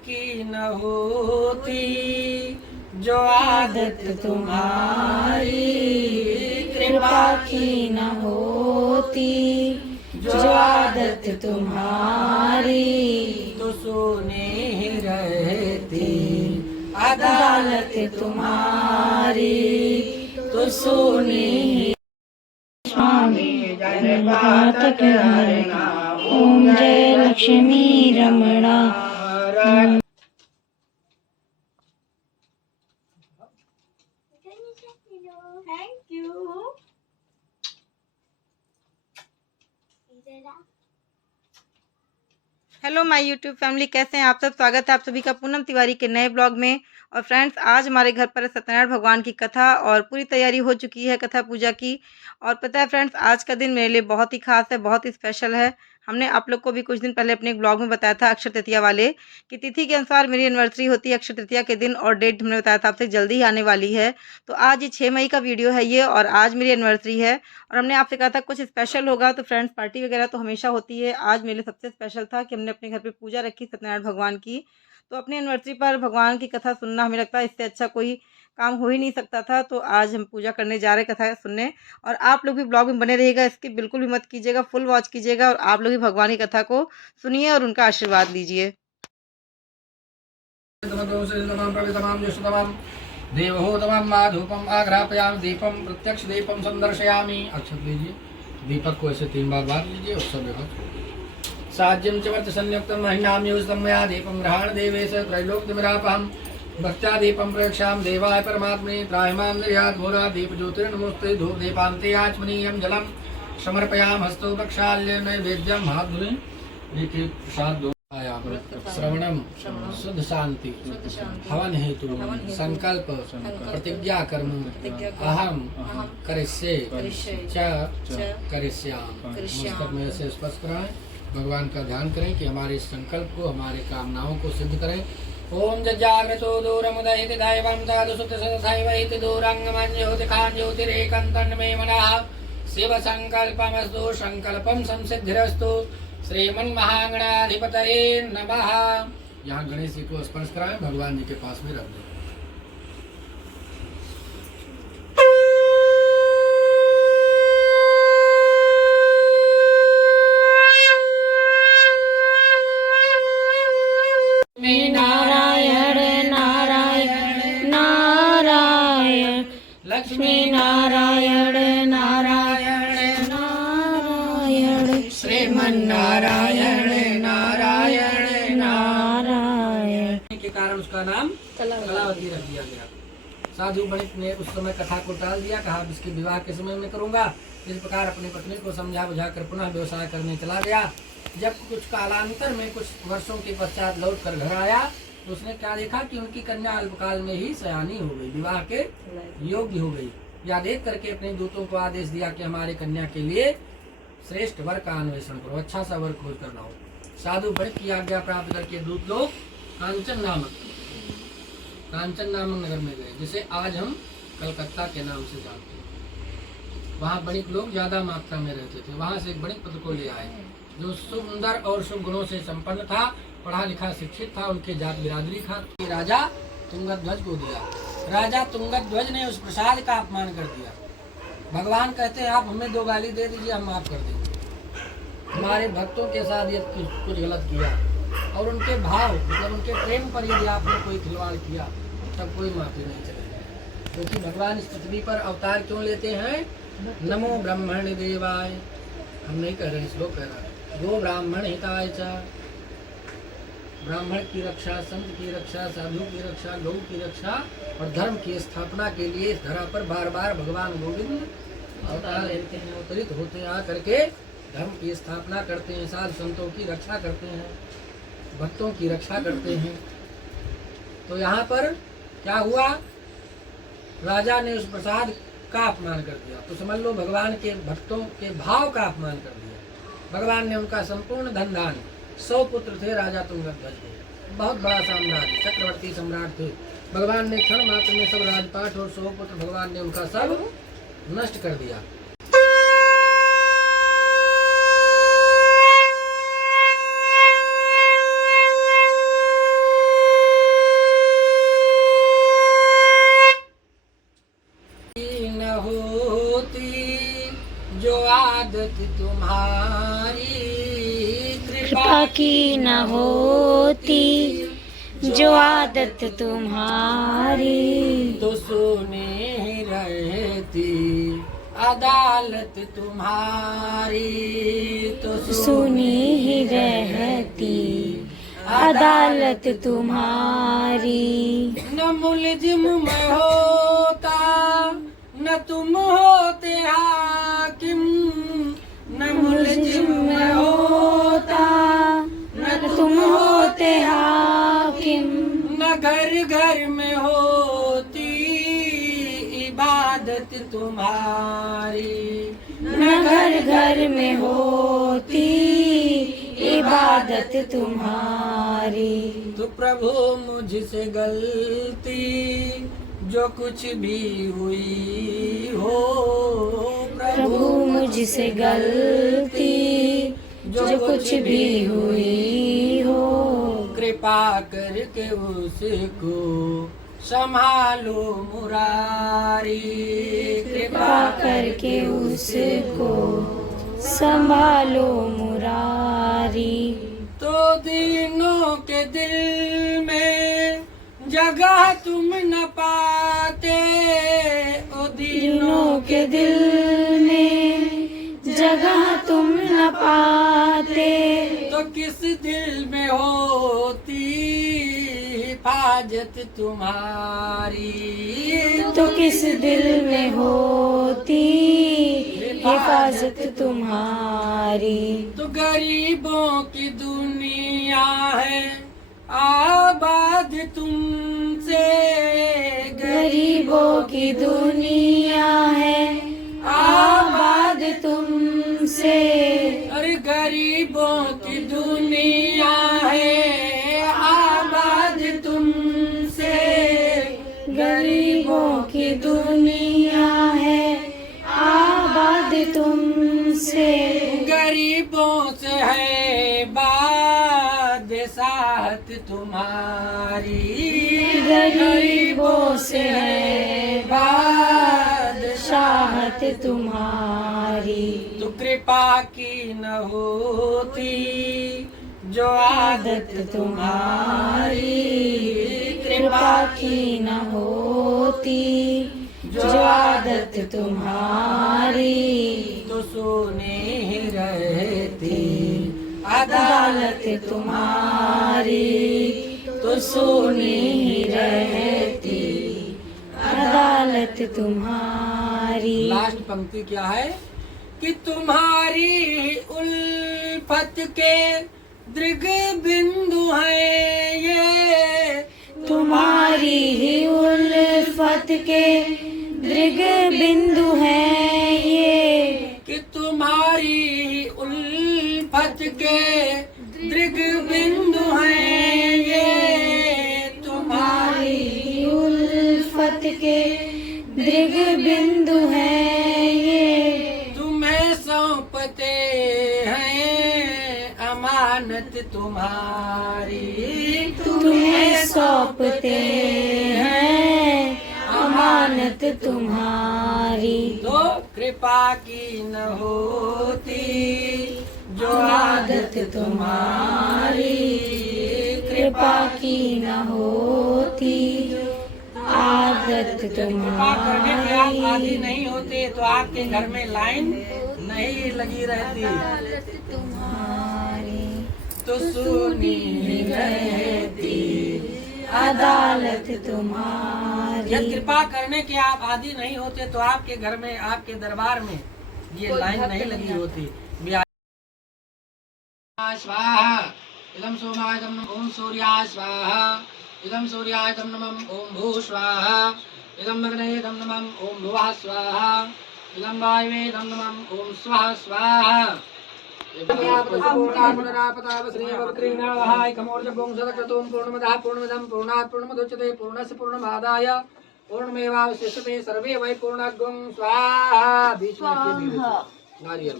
की न होती, जो आदत तुम्हारी कृपा की न होती, जो आदत तुम्हारी तो सोने ही रहती, अदालत तुम्हारी तो सोनी। स्वामी पातक हरणा, ओम जय Lakshmi Ramana. Thank you. Hello my YouTube family, कैसे हैं आप सब। स्वागत है आप सभी का पूनम तिवारी के नए ब्लॉग में। और फ्रेंड्स, आज हमारे घर पर सत्यनारायण भगवान की कथा और पूरी तैयारी हो चुकी है कथा पूजा की। और पता है फ्रेंड्स, आज का दिन मेरे लिए बहुत ही खास है, बहुत ही स्पेशल है। हमने आप लोग को भी कुछ दिन पहले अपने ब्लॉग में बताया था अक्षय तृतीया वाले कि तिथि के अनुसार मेरी एनिवर्सरी होती है अक्षय तृतीया के दिन, और डेट हमने बताया था आपसे जल्दी ही आने वाली है। तो आज ये 6 मई का वीडियो है ये, और आज मेरी एनिवर्सरी है। और हमने आपसे कहा था कुछ स्पेशल होगा, तो फ्रेंड्स पार्टी वगैरह तो हमेशा होती है। आज मेरे लिए सबसे स्पेशल था कि हमने अपने घर पे पूजा रखी सत्यनारायण भगवान की। तो अपनी एनिवर्सरी पर भगवान की कथा सुनना, हमें लगता है इससे अच्छा कोई काम हो ही नहीं सकता था। तो आज हम पूजा करने जा रहे कथा सुनने, और आप लोग भी ब्लॉग में बने रहिएगा, इसकी बिल्कुल भी मत कीजिएगा, फुल वॉच कीजिएगा, और आप लोग भी भगवान की कथा को सुनिए और उनका आशीर्वाद लीजिए। देवहूतमं माधूपम आघ्रापयामि, दीपम प्रत्यक्ष दीपम संदर्शयामि। अक्षत लीजिए, दीपक को ऐसे 3 बार बार लीजिए, उत्सव विभक्त साज्यम च वर्त संयुक्तम महिनाम योजतम मया दीपम ग्रहण देवेश त्रैलोक्यमिरापहम भक्त्या दीपम प्रेक्षाम देवाय परमात्मने त्राहिमां निर्यात घोरा दीप ज्योतिर्नमोस्ते धूप दीपान्ते आचमनीयं जलम समर्पयाम हस्तो प्रक्षाल्य नैवेद्यम हाथ धुएं। देखिए प्रसाद दो श्रवणम शुद्ध शांति हवन हेतु संकल्प प्रतिज्ञा कर्म अहम करिष्ये च करिष्यामि। मस्तक में ऐसे स्पर्श कराएं, भगवान का ध्यान करें कि हमारे संकल्प को, हमारे कामनाओं को सिद्ध करें। ओम जजाग्रतो दूरमुदयति दैवं साधुसुत सदैवैति दूरंगमञ्ज्योति खाञ्ज्योतिरेकं मे मनः शिव संकल्पमस्तु संकल्पम संसिद्धिरस्तु श्रीमन्महागणाधिपतये नमः। यहाँ गणेश जी को स्पर्श कराएं, भगवान जी के पास में रख दें। नारायण नारायण नारायण, लक्ष्मी नारायण नारायण नारायण, श्रीमन्नारायण नारायण नारायण। के कारण उसका नाम कलावती रख दिया गया। साधु बणिक ने उस समय कथा को टाल दिया, कहा इसके विवाह के समय में करूंगा। इस प्रकार अपनी पत्नी को समझा बुझा कर पुनः व्यवसाय करने चला गया। जब कुछ कालांतर में, कुछ वर्षों के पश्चात लौट कर घर आया, तो उसने क्या देखा कि उनकी कन्या अल्पकाल में ही सयानी हो गई, विवाह के योग्य हो गई। या देख करके अपने दूतों को आदेश दिया कि हमारे कन्या के लिए श्रेष्ठ वर का अन्वेषण करो, अच्छा सा वर खोज कर लाओ। साधु बणिक की आज्ञा प्राप्त करके दूत लोग कांचन नामक नगर में गए, जिसे आज हम कलकत्ता के नाम से जानते हैं। वहाँ बणिक लोग ज्यादा मात्रा में रहते थे। वहाँ से एक बणिक पुत्र को ले आए जो सुंदर और शुभ गुणों से संपन्न था, पढ़ा लिखा शिक्षित था, उनके जात बिरादरी था। राजा तुंगध्वज को दिया। राजा तुंगध्वज ने उस प्रसाद का अपमान कर दिया। भगवान कहते हैं आप हमें 2 गाली दे दीजिए, हम माफ कर देंगे। हमारे भक्तों के साथ ये कुछ गलत किया, और उनके भाव मतलब उनके प्रेम पर यदि आपने कोई खिलवाड़ किया तब कोई माफी नहीं चलेगी। क्योंकि भगवान इस पृथ्वी पर अवतार क्यों लेते हैं? नमो ब्रह्मण देवाय, हम नहीं कह रहे, श्लोक कह रहा है। गो ब्राह्मण हिताय च, ब्राह्मण की रक्षा, संत की रक्षा, साधु की रक्षा, गौ की रक्षा और धर्म की स्थापना के लिए इस धरा पर बार बार भगवान गोविंद अवतार लेते हैं, अवतरित होते हैं, आ करके धर्म की स्थापना करते हैं, साधु संतों की रक्षा करते हैं, भक्तों की रक्षा करते हैं। तो यहाँ पर क्या हुआ? राजा ने उस प्रसाद का अपमान कर दिया, तो समझ लो भगवान के भक्तों के भाव का अपमान कर दिया। भगवान ने उनका संपूर्ण धन दान, 100 पुत्र थे राजा तुंगध्वज के, बहुत बड़ा साम्राज्य, चक्रवर्ती सम्राट थे। भगवान ने क्षण मात्र में सब राजपाट और 100 पुत्र भगवान ने उनका सब नष्ट कर दिया। आदत तुम्हारी, कृपा की न होती जो आदत तुम्हारी, तो सुनी ही रहती अदालत तुम्हारी, तो सुनी ही रहती अदालत तुम्हारी। न मुलजिम मैं होता न तुम होते हाकिम, न मुलजिम मैं होता न तुम होते हाकिम, न घर घर में होती इबादत तुम्हारी, न घर घर में होती इबादत तुम्हारी। तो प्रभु मुझसे गलती जो कुछ भी हुई हो, प्रभु मुझसे गलती जो कुछ भी हुई हो, कृपा करके उसको संभालो मुरारी, कृपा करके उसको संभालो मुरारी। तो दिनों के दिल में जगह तुम न पाते, ओ दिनों के दिल में जगह तुम न पाते, तो किस दिल में होती हिफाजत तुम्हारी, तो किस दिल में होती हिफाजत तुम्हारी। तो गरीबों की दुनिया है आबाद तुमसे, गरीबों की दुनिया है आबाद तुमसे, अरे गरीबों की दुनिया है आबाद तुमसे, गरीबों की दुनिया है आबाद तुमसे, गरीबों से है बादशाहत तुम्हारी, गरीबों से है बादशाहत तुम्हारी। तो कृपा की न होती जो आदत तुम्हारी, कृपा की न होती जो आदत तुम्हारी, तो सोने ही रहती अदालत तुम्हारी, तो सोनी ही रहती अदालत तुम्हारी। लास्ट पंक्ति क्या है कि तुम्हारी उल्फत के दृग बिंदु है ये, तुम्हारी ही उल्फत के दृग बिंदु है ये, कि तुम्हारी उल्फत के दृग बिंदु है ये, तुम्हारी ही उल्फत के दृग बिंदु है ये, तुम्हें सौंपते हैं अमानत तुम्हारी, तुम्हें सौंपते हैं अमानत तुम्हारी। तो कृपा की न होती जो आदत तुम्हारी, कृपा की न होती आदत कृपा करने के आप आदि तुम्हारी। नहीं होते तो आपके घर में लाइन नहीं लगी रहती, तुम्हारी तो सुनी रहती अदालत तुम्हारी। यदि कृपा करने के आप आदि नहीं होते तो आपके घर में आपके दरबार में ये लाइन नहीं लगी होती। स्वाहा इदं सोमाय तं नमः ओम सूर्याय स्वाहा इदं सूर्याय तं नमः ओम भू स्वाहा इदं अग्नये तं नमः ओम भुवः स्वाहा इदं वायवे तं नमः ओम स्वः स्वाहा। पूर्णमुदच्यते पूर्णस्य पूर्णमादाय पूर्णमेवावशिष्यते सर्वे वै पूर्णगुं स्वाहा। बीच में नारियल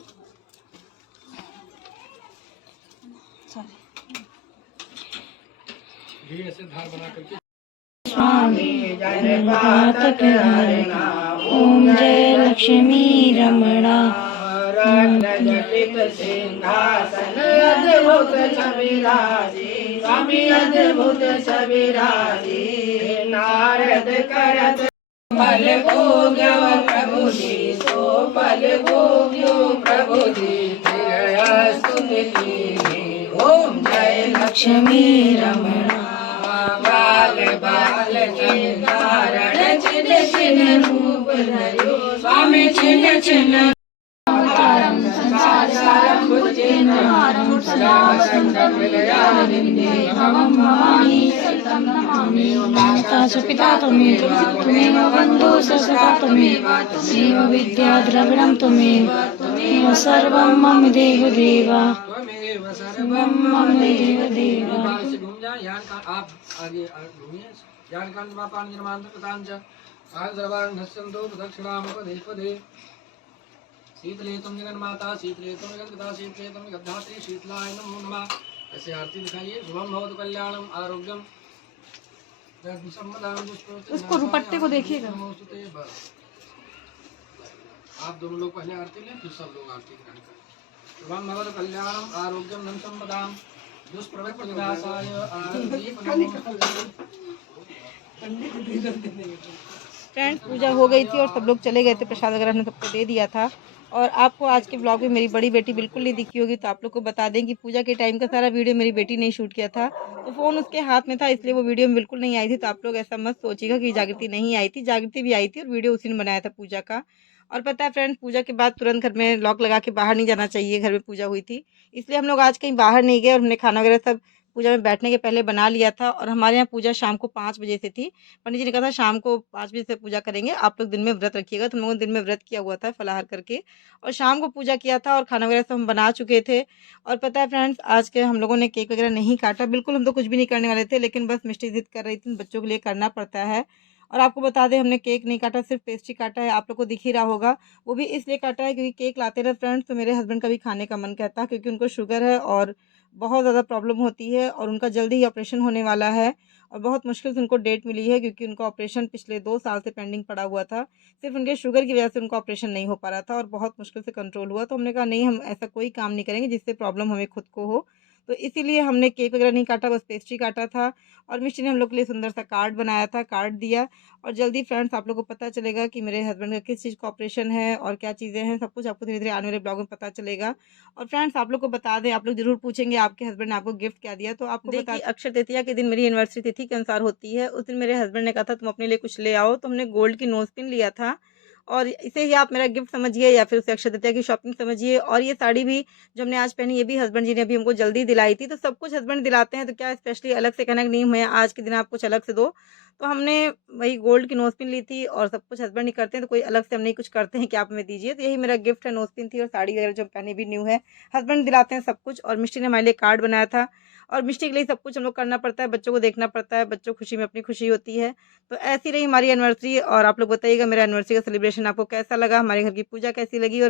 घी ऐसे धार बना करके स्वामी जय पातक हरना ओम जय लक्ष्मी रमणा जटित सिंहासन अद्भुत छविराजी स्वामी अद्भुत छविराजी नारद करत फल भोग्यो प्रभु जी सो फल भोग्यो प्रभु जी स्तुति ओम जय लक्ष्मी रमणा बाल बाल कारण चिन्ह चिन्ह रूप धरो स्वामी चिन्ह चिन्ह संसारम भुजगेन्द्रहारं सदा वसन्तं हृदयारविन्दे अहं भवानी सततं नमामि माता च पिता त्वमेव त्वमेव बन्धुः च सखा त्वमेव त्वमेव विद्या द्रविणं त्वमेव त्वमेव सर्वं मम देवदेव सर्वं मम देवदेव आप आगे घूमिए ज्ञान कांड पापान निर्माण प्रदान च आन सर्वान नश्यन्तो प्रदक्षिणाम पदे पदे शीतले तुम जगन्माता शीतले तुम जगन्माता शीतले तुम जगद्धात्री शीतलाय नमो नमः। ऐसे आरती दिखाइए। शुभम भवतु कल्याणम आरोग्यम उसको दुपट्टे को देखिएगा। आप दोनों लोग पहले आरती लें फिर सब लोग आरती करें। शुभम भवतु कल्याणम आरोग्यम धन संपदाम दुष्प्रवृत्तिनाशाय फ्रेंड्स पूजा हो गई थी और सब लोग चले गए थे, प्रसाद वगैरह हमने सबको दे दिया था। और आपको आज के ब्लॉग में मेरी बड़ी बेटी बिल्कुल नहीं दिखी होगी, तो आप लोग को बता दें कि पूजा के टाइम का सारा वीडियो मेरी बेटी ने शूट किया था। तो फ़ोन उसके हाथ में था इसलिए वो वीडियो में बिल्कुल नहीं आई थी। तो आप लोग ऐसा मत सोचिएगा कि जागृति नहीं आई थी, जागृति भी आई थी और वीडियो उसी ने बनाया था पूजा का। और पता है फ्रेंड्स, पूजा के बाद तुरंत घर में लॉक लगा के बाहर नहीं जाना चाहिए, घर में पूजा हुई थी इसलिए हम लोग आज कहीं बाहर नहीं गए और हमने खाना वगैरह सब पूजा में बैठने के पहले बना लिया था। और हमारे यहाँ पूजा शाम को 5 बजे से थी। पंडित जी ने कहा था शाम को 5 बजे से पूजा करेंगे, आप लोग दिन में व्रत रखिएगा। तो हम लोगों ने दिन में व्रत किया हुआ था फलाहार करके और शाम को पूजा किया था और खाना वगैरह सब हम बना चुके थे। और पता है फ्रेंड्स, आज के हम लोगों ने केक वगैरह नहीं काटा, बिल्कुल हम तो कुछ भी नहीं करने वाले थे, लेकिन बस मिष्टी जिद कर रही थी, बच्चों के लिए करना पड़ता है। और आपको बता दें, हमने केक नहीं काटा, सिर्फ पेस्ट्री काटा है। आप लोग को दिख ही रहा होगा, वो भी इसलिए काटा है क्योंकि केक लाते रहे फ्रेंड्स तो मेरे हस्बैंड का भी खाने का मन करता है, क्योंकि उनको शुगर है और बहुत ज़्यादा प्रॉब्लम होती है और उनका जल्दी ही ऑपरेशन होने वाला है। और बहुत मुश्किल से उनको डेट मिली है क्योंकि उनका ऑपरेशन पिछले 2 साल से पेंडिंग पड़ा हुआ था। सिर्फ उनके शुगर की वजह से उनका ऑपरेशन नहीं हो पा रहा था और बहुत मुश्किल से कंट्रोल हुआ। तो हमने कहा नहीं, हम ऐसा कोई काम नहीं करेंगे जिससे प्रॉब्लम हमें खुद को हो। तो इसीलिए हमने केक वगैरह नहीं काटा, बस पेस्ट्री काटा था। और मिष्टी ने हम लोग के लिए सुंदर सा कार्ड बनाया था, कार्ड दिया। और जल्दी फ्रेंड्स आप लोग को पता चलेगा कि मेरे हस्बैंड का किस चीज़ का ऑपरेशन है और क्या चीज़ें हैं, सब कुछ आपको धीरे धीरे आने वाले ब्लॉग में पता चलेगा। और फ्रेंड्स आप लोग को बता दें, आप लोग जरूर पूछेंगे आपके हस्बैंड ने आपको गिफ्ट क्या दिया, तो आपको बता अक्षय तृतीया के दिन मेरी एनिवर्सरी तिथि के अनुसार होती है। उस दिन मेरे हस्बैंड ने कहा था तुम अपने लिए कुछ ले आओ, तो हमने गोल्ड की नोज पिन लिया था और इसे ही आप मेरा गिफ्ट समझिए या फिर उसे अक्षय तृतीया की शॉपिंग समझिए। और ये साड़ी भी जो हमने आज पहनी, ये भी हस्बैंड जी ने अभी हमको जल्दी दिलाई थी। तो सब कुछ हस्बैंड दिलाते हैं, तो क्या स्पेशली अलग से कहना कि नहीं मैं आज के दिन आप कुछ अलग से दो। तो हमने वही गोल्ड की नोज पिन ली थी और सब कुछ हस्बैंड ही करते हैं, तो कोई अलग से हम नहीं कुछ करते हैं कि आप हमें दीजिए। तो यही मेरा गिफ्ट है, नोज पिन थी और साड़ी वगैरह जो पहनी भी न्यू है, हस्बैंड दिलाते हैं सब कुछ। और मिष्टी ने हमारे लिए कार्ड बनाया था और मिष्टी के लिए सब कुछ हम लोग करना पड़ता है, बच्चों को देखना पड़ता है, बच्चों खुशी में अपनी खुशी होती है। तो ऐसी रही हमारी एनिवर्सरी। और आप लोग बताइएगा मेरा एनिवर्सरी का सेलिब्रेशन आपको कैसा लगा, हमारे घर की पूजा कैसी लगी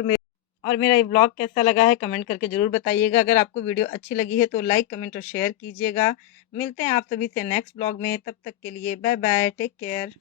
और मेरा ये ब्लॉग कैसा लगा है, कमेंट करके ज़रूर बताइएगा। अगर आपको वीडियो अच्छी लगी है तो लाइक कमेंट और शेयर कीजिएगा। मिलते हैं आप सभी से नेक्स्ट ब्लॉग में, तब तक के लिए बाय बाय, टेक केयर।